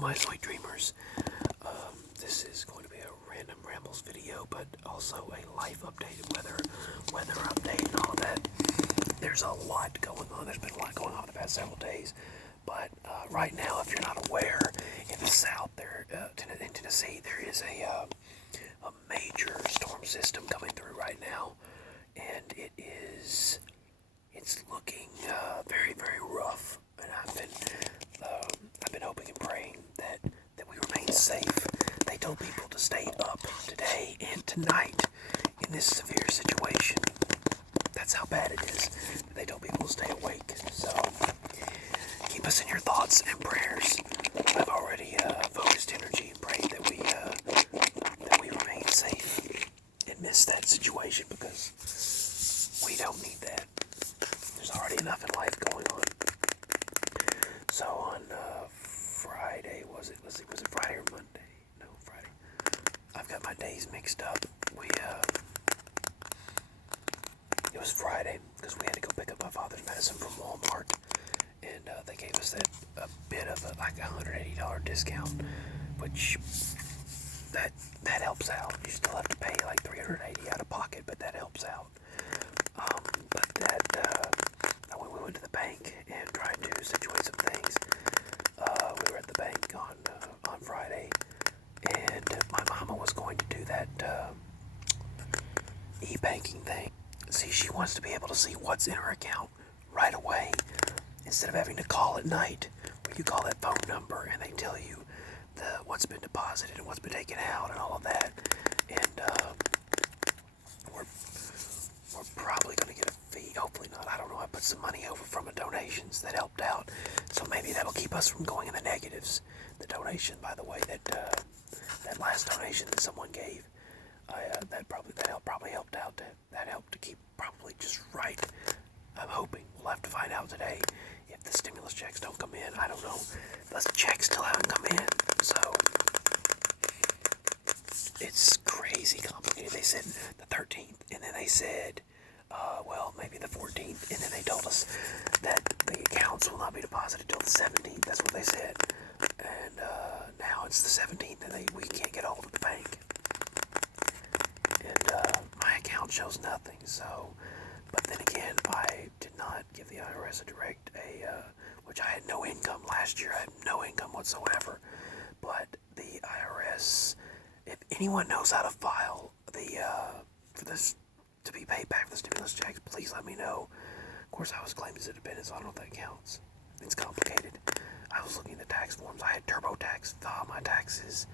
my sweet dreamers. This is going to be a random Rambles video, but also a life update, weather update, and all of that. There's a lot going on. There's been a lot going on the past several days. But right now, if you're not aware, in the south, there in Tennessee, there is a major storm system coming through right now, and it's looking very, very rough. And I've been hoping and praying that we remain safe. They told people to stay up today and tonight in this severe situation. That's how bad it is. They told people to stay awake. So keep us in your thoughts and prayers. I've already focused energy and prayed that we remain safe and miss that situation, because we don't need that. There's already enough in life going on. So on Friday, was it Friday or Monday? No, Friday. I've got my days mixed up. It was Friday, because we had to go pick up my father's medicine from Walmart, and they gave us a bit of like a $180 discount, which that helps out. You still have to pay like $380 out of pocket, but that helps out. When we went to the bank and tried to situate some things, we were at the bank on Friday, and my mama was going to do that e-banking thing. See, she wants to be able to see what's in her account right away, instead of having to call at night, where you call that phone number and they tell you what's been deposited and what's been taken out and all of that. And we're probably going to get a fee. Hopefully not. I don't know. I put some money over from the donations that helped out, so maybe that'll keep us from going in the negatives. The donation, by the way, that last donation that someone gave, that probably helped out. That helped to keep probably just right. I'm hoping. We'll have to find out today if the stimulus checks don't come in. I don't know. The checks still haven't come in, so it's crazy complicated. They said the 13th, and then they said, maybe the 14th, and then they told us that the accounts will not be deposited till the 17th. That's what they said. And now it's the 17th, and we can't get a hold of the bank. And my account shows nothing, so. But then again, I did not give the IRS which I had no income last year. I had no income whatsoever. But the IRS, if anyone knows how to file for this to be paid back for the stimulus checks, please let me know. Of course, I was claimed as independent, so I don't know if that counts. It's complicated. I was looking at the tax forms. I had TurboTax file my taxes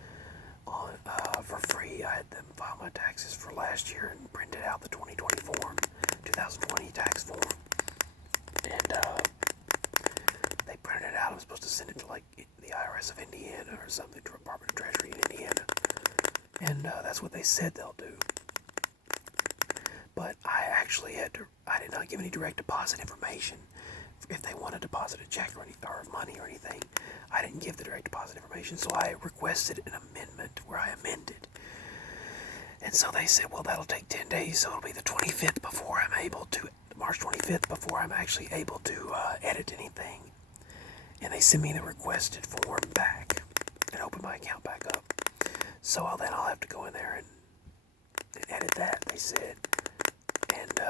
for free. I had them file my taxes for last year and printed out the 2020 tax form. And they printed it out. I'm supposed to send it to like the IRS of Indiana or something, to Department of Treasury in Indiana. And that's what they said they'll do. But I did not give any direct deposit information. If they want to deposit a check or money or anything, I didn't give the direct deposit information, so I requested an amendment where I amended. And so they said, well, that'll take 10 days, so it'll be the 25th before I'm able to, March 25th, before I'm actually able to edit anything. And they send me the requested form back and open my account back up. So I'll have to go in there and edit that, they said. And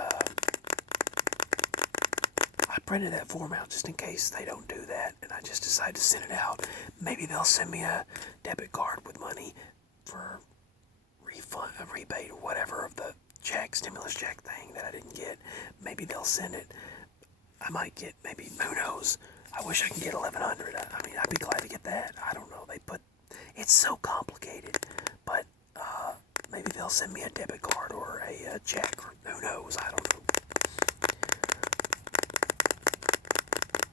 I printed that form out just in case they don't do that, and I just decided to send it out. Maybe they'll send me a debit card with money for refund, a rebate or whatever of the stimulus check thing that I didn't get. Maybe they'll send it. I might get, maybe, who knows. I wish I could get $1,100. I mean, I'd be glad to get that. I don't know. It's so complicated, but maybe they'll send me a debit card or a check, or who knows. I don't know.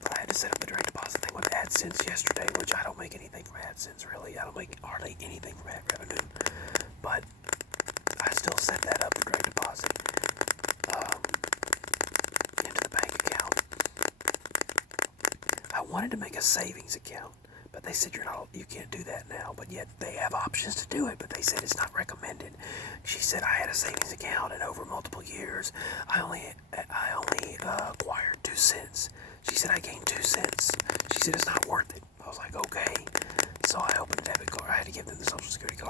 But I had to set up the direct deposit thing with AdSense yesterday, which I don't make anything from AdSense, really. I don't make hardly anything from ad revenue. But I still set that up for direct deposit into the bank account. I wanted to make a savings account, but they said you can't do that now. But yet they have options to do it, but they said it's not recommended. She said I had a savings account, and over multiple years, I only acquired 2 cents. She said I gained 2 cents. She said it's not worth it. I was like, okay. So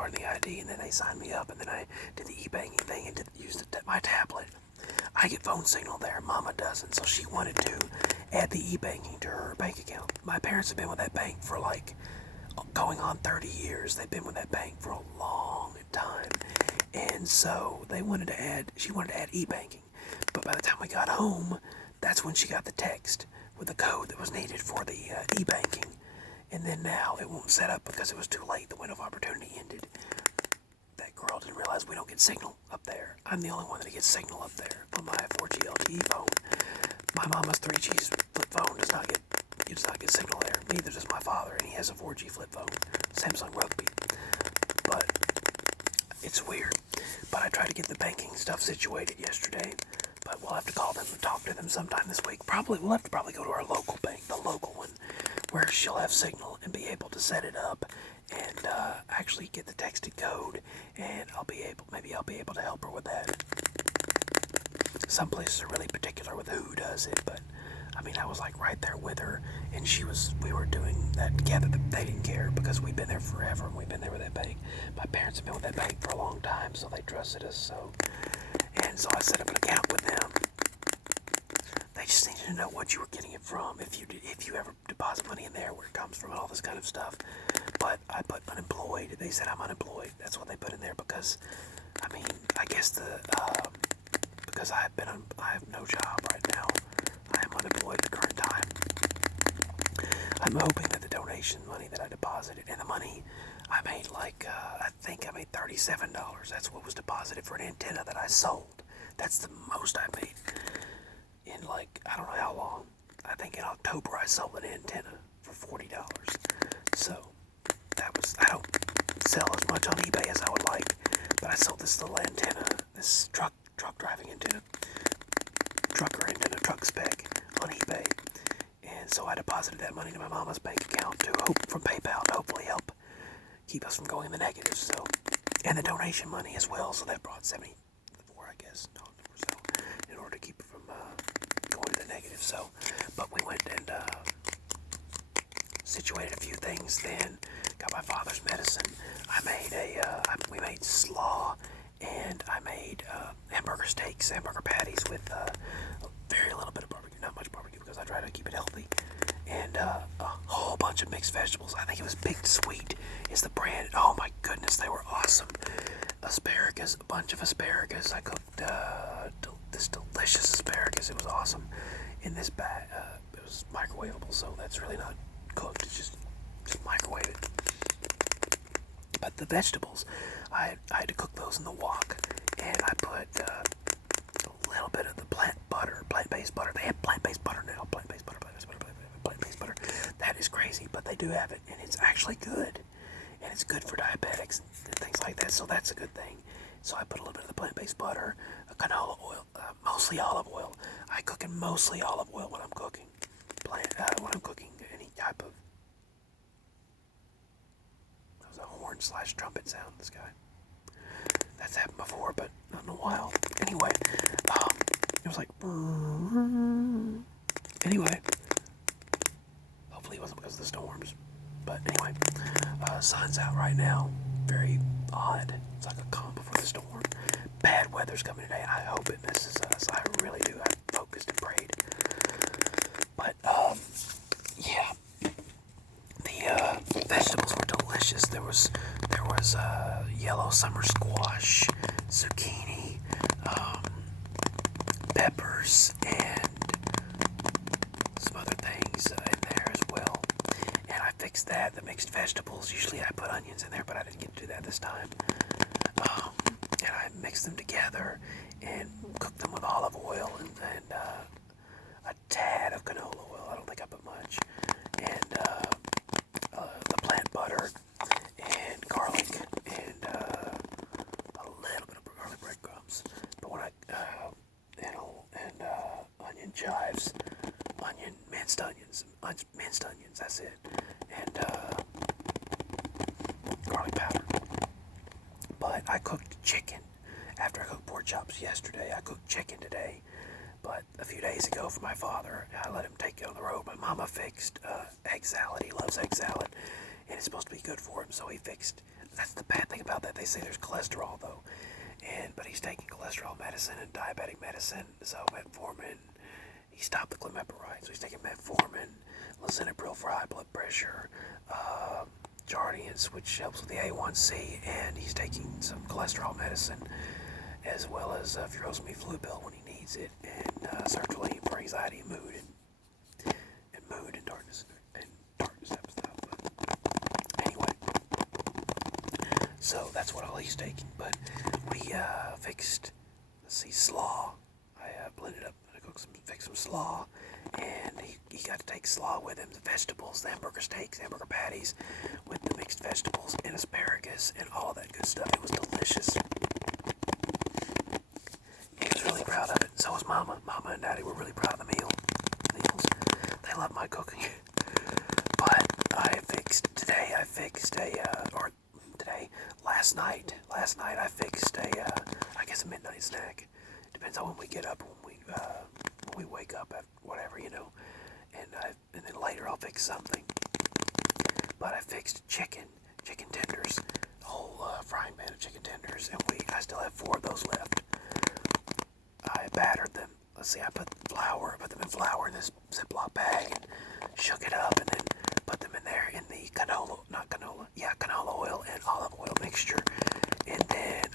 card and the ID, and then they signed me up, and then I did the e-banking thing and used my tablet. I get phone signal there, Mama doesn't, so she wanted to add the e-banking to her bank account. My parents have been with that bank for like going on 30 years. They've been with that bank for a long time, and so she wanted to add e-banking. But by the time we got home, that's when she got the text with the code that was needed for the e-banking. And then now it won't set up because it was too late. The window of opportunity ended. That girl didn't realize we don't get signal up there. I'm the only one that gets signal up there on my 4G LTE phone. My mama's 3G flip phone does not get signal there. Neither does my father, and he has a 4G flip phone, Samsung Rugby. But it's weird. But I tried to get the banking stuff situated yesterday. But we'll have to call them and talk to them sometime this week. We'll have to go to our local bank, the local one, where she'll have signal and be able to set it up and actually get the texted code, and maybe I'll be able to help her with that. Some places are really particular with who does it, but I mean, I was like right there with her, and we were doing that together. They didn't care because we've been there forever, and we've been there with that bank. My parents have been with that bank for a long time, so they trusted us. And so I set up an account with them. They just needed to know what you were getting it from, if you ever deposit money in there, where it comes from, and all this kind of stuff. But I put unemployed. They said I'm unemployed. That's what they put in there because, I mean, I guess because I have no job right now. I am unemployed at the current time. I'm hoping that the donation money that I deposited, and the money I made I think I made $37. That's what was deposited for an antenna that I sold. That's the most I made in I don't know how long. I think in October I sold an antenna for $40. So I don't sell as much on eBay as I would like, but I sold this little antenna, this truck driving antenna, truck spec on eBay. And so I deposited that money to my mama's bank account from PayPal to hopefully help keep us from going in the negative. So, and the donation money as well. So that brought 74, I guess, or so, in order to keep it from going to the negative. So, but we went and situated a few things. Then got my father's medicine. We made slaw, and I made hamburger patties with very little bit of barbecue, not much barbecue because I try to keep it healthy, and a whole bunch of mixed vegetables. I think it was Big Sweet is the brand. Oh my goodness, they were awesome. Asparagus, a bunch of asparagus. I cooked this delicious asparagus. It was awesome. In this bag, it was microwavable, so that's really not cooked. It's just microwave it. But the vegetables, I had to cook those in the wok, and I put a little bit of the plant-based butter. They have plant-based butter now. Plant-based butter. That is crazy, but they do have it, and it's actually good. And it's good for diabetics and things like that, so that's a good thing. So I put a little bit of the plant-based butter, canola oil, mostly olive oil. I cook in mostly olive oil when I'm cooking. When I'm cooking any type of... That was a horn/trumpet sound, this guy. That's happened before, but not in a while. Anyway, it was like... Anyway. Hopefully it wasn't because of the storms. But anyway, sun's out right now. Very odd. It's like a calm before the storm. Bad weather's coming today, and I hope it misses us. I really do. I focused and prayed. But, yeah. The vegetables were delicious. There was yellow summer squash, zucchini, peppers, and some other things in there as well. And I fixed that. The mixed vegetables, usually I put onions in there, but I didn't get to do that this time. And I mixed them together and cooked them with olive oil and a tad of canola oil. I don't think I put much. And the plant butter and garlic and a little bit of garlic breadcrumbs. But when onion chives, minced onions, that's it. And garlic powder. But I cooked chicken after I cooked pork chops yesterday. I cooked chicken today. But a few days ago for my father, I let him take it on the road. My mama fixed egg salad. He loves egg salad. And it's supposed to be good for him, so he fixed. That's the bad thing about that. They say there's cholesterol though, but he's taking cholesterol medicine and diabetic medicine, so metformin. He stopped the clemipiride, so he's taking metformin, lisinopril for high blood pressure, Jardiance, which helps with the A1C, and he's taking some cholesterol medicine, as well as furosemide fluid pill when he needs it, and sertraline for anxiety and mood, and mood and darkness type stuff. But anyway, so that's what all he's taking. But we fixed, let's see, slaw. I blended up, fixed some slaw, and he got to take slaw with him, the vegetables, the hamburger steaks, hamburger patties, with the mixed vegetables and asparagus and all of that good stuff. It was delicious. He was really proud of it. So was Mama. Mama and Daddy were really proud of the meals. They love my cooking. But last night I fixed I guess a midnight snack. Depends on when we get up, when we wake up, whatever, and then later I'll fix something. But I fixed chicken tenders, a whole frying pan of chicken tenders, and I still have 4 of those left. I battered them. Let's see, I put them in flour in this Ziploc bag and shook it up, and then put them in there in the canola oil and olive oil mixture. And then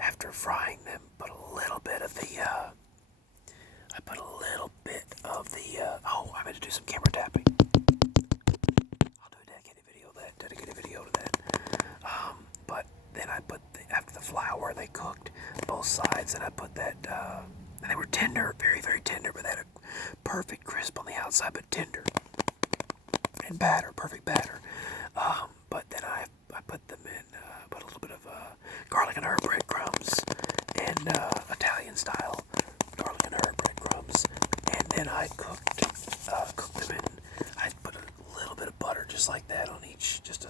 after frying them, put a little bit of the, I'm going to do some camera tapping. I'll do a dedicated video to that. But then I put, after the flour, they cooked both sides, and I put that, and they were tender, very, very tender, but they had a perfect crisp on the outside, but tender. And perfect batter. But then I put them in, put a little bit of garlic and herb breadcrumbs, and Italian style garlic and herb breadcrumbs. And then I cooked them in, I put a little bit of butter just like that on each, just a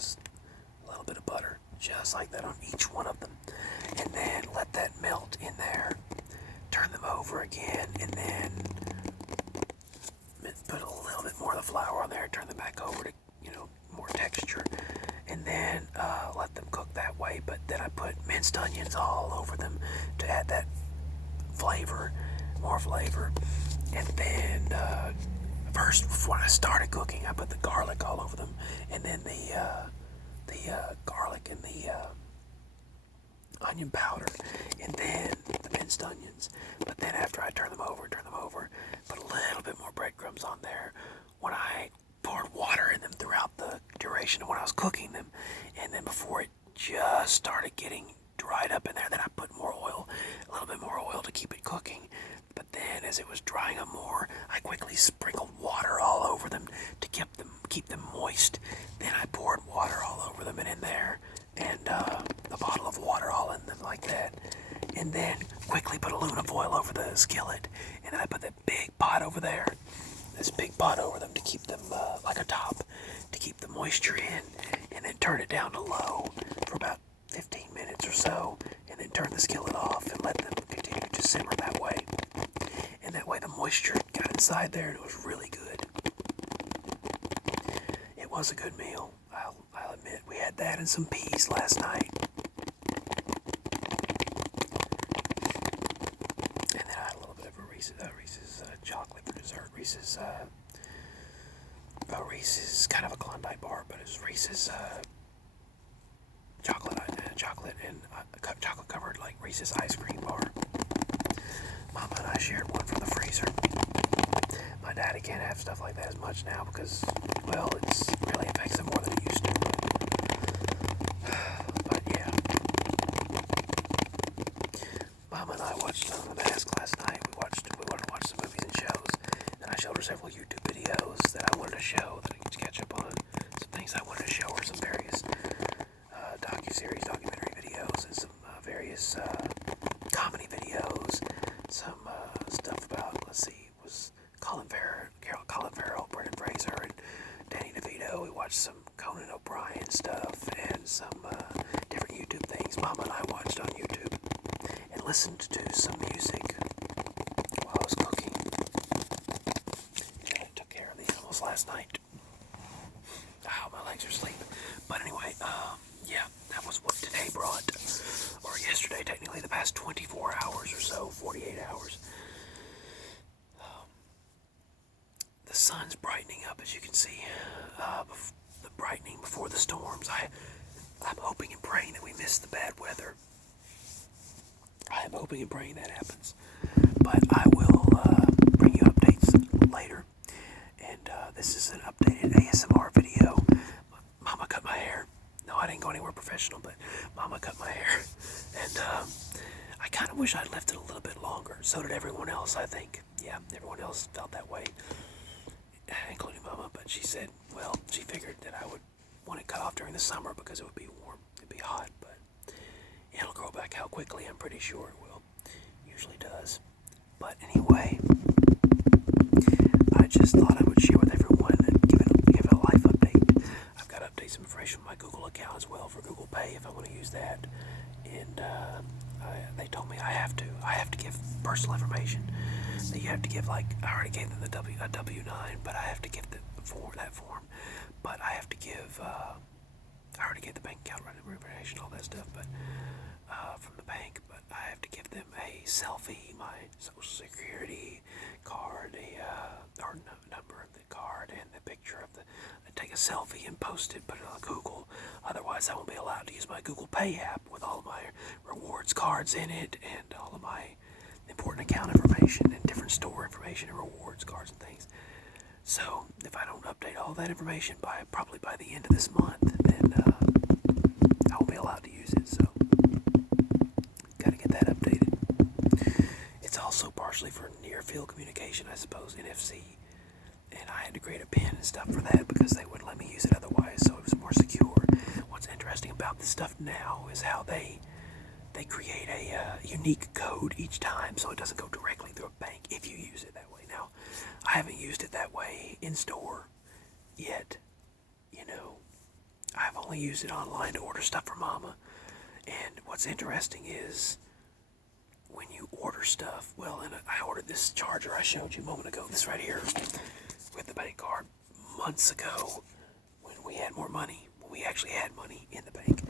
little bit of butter, just like that on each one of them. And then let that melt in there, turn them over again, and then put a little bit more of the flour on there, turn them back over to, more texture, and then let them cook that way. But then I put minced onions all over them to add that flavor, more flavor. And then first, before I started cooking, I put the garlic all over them, and then the garlic and the onion powder, and then the minced onions. But then after I turn them over, put a little bit more breadcrumbs on there. When I poured water in them throughout the duration of when I was cooking them, and then before it just started getting dried up in there, then I put more oil, a little bit more oil to keep it cooking. But then as it was drying up more, I quickly sprinkled water all over them to keep them moist. Then I poured water all over them and in there, and a bottle of water all in them like that. And then quickly put aluminum foil over the skillet, and then I put that big pot over there, this big pot over them to keep them like a top, to keep the moisture in, and then turn it down to low for about 15 minutes or so, and then turn the skillet off and let them continue to simmer that way. And that way the moisture got inside there, and it was really good. It was a good meal, I'll admit. We had that and some peas last night. And then I had a little bit of a Reese's chocolate for dessert. Reese's kind of a Klondike bar, but it's Reese's chocolate and chocolate covered like Reese's ice cream bar. Mama and I shared one from the freezer. My daddy can't have stuff like that as much now because, well, it's really affects him more than it used to. But yeah. Mama and I watched The Mask last night. We wanted to watch some movies and shows. And I showed her several YouTube videos that I wanted to show that I could catch up on. Some things I wanted to show her, some various documentary videos, and some various comedy videos. Some stuff about, let's see, was Colin Farrell, Brendan Fraser, and Danny DeVito. We watched some Conan O'Brien stuff and some different YouTube things Mama and I watched on YouTube, and listened to some music while I was cooking. And I took care of the animals last night. Ow, my leg extra sleep. But anyway, yeah, that was what today brought, or yesterday technically, the past 24 hours or so, 48 hours. The sun's brightening up, as you can see. The brightening before the storms. I'm hoping and praying that we miss the bad weather. I am hoping and praying that happens. But I will bring you updates later. And this is an updated ASMR video. Mama cut my hair. No, I didn't go anywhere professional, but Mama cut my hair. And I kind of wish I'd left it a little bit longer. So did everyone else, I think. Yeah, everyone else felt that way, including Mama. But she said, well, she figured that I would want it cut off during the summer because it would be warm. It'd be hot, but it'll grow back out quickly. I'm pretty sure it will. Usually does. But anyway, I just thought I would share with everyone and give it a life update. I've got to update some information on my Google account as well for Google Pay if I want to use that. And they told me I have to give personal information. That you have to give, like, I already gave them a W-9, but I have to give that form. But I have to give, I already gave the bank account information, all that stuff, but from the bank. But I have to give them a selfie, my social security card, or number of the card, and the picture of I take a selfie and post it, put it on Google. Otherwise, I won't be allowed to use my Google Pay app with all of my rewards cards in it and all of my important account information and different store information and rewards cards and things. So if I don't update all that information probably by the end of this month, then I won't be allowed to use it. So gotta get that updated. It's also partially for near field communication, I suppose, NFC. And I had to create a PIN and stuff for that because they wouldn't let me use it otherwise, so it was more secure. What's interesting about this stuff now is how they create a unique code each time, so it doesn't go directly through a bank if you use it that way. Now, I haven't used it that way in store yet. You know, I've only used it online to order stuff for Mama. And what's interesting is when you order stuff, well, and I ordered this charger I showed you a moment ago, this right here, with the bank card months ago when we had more money, when we actually had money in the bank.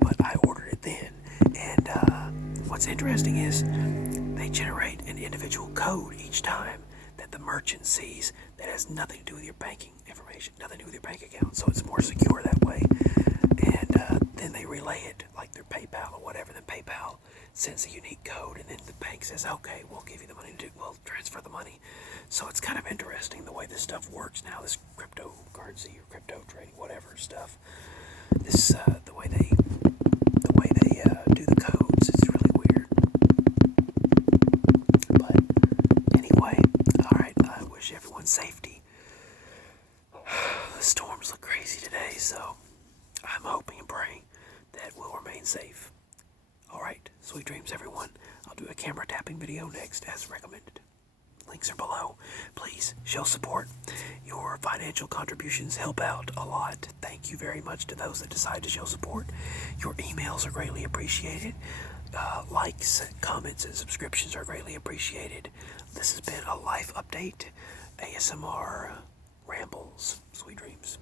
But I ordered it then. And what's interesting is they generate an individual code each time that the merchant sees that has nothing to do with your banking information, nothing to do with your bank account. So it's more secure that way. And then they relay it like their PayPal or whatever. Then PayPal sends a unique code, and then the bank says, okay, we'll give you the money we'll transfer the money. So it's kind of interesting the way this stuff works now, this cryptocurrency or crypto trading, whatever stuff. This the way they do the codes. It's really weird. But anyway, all right. I wish everyone safety. The storms look crazy today, so I'm hoping and praying that we'll remain safe. All right. Sweet dreams, everyone. I'll do a camera tapping video next, as recommended. Links are below. Please show support. Your financial contributions help out a lot. Thank you very much to those that decide to show support. Your emails are greatly appreciated. Likes, comments, and subscriptions are greatly appreciated. This has been a life update. ASMR Rambles. Sweet dreams.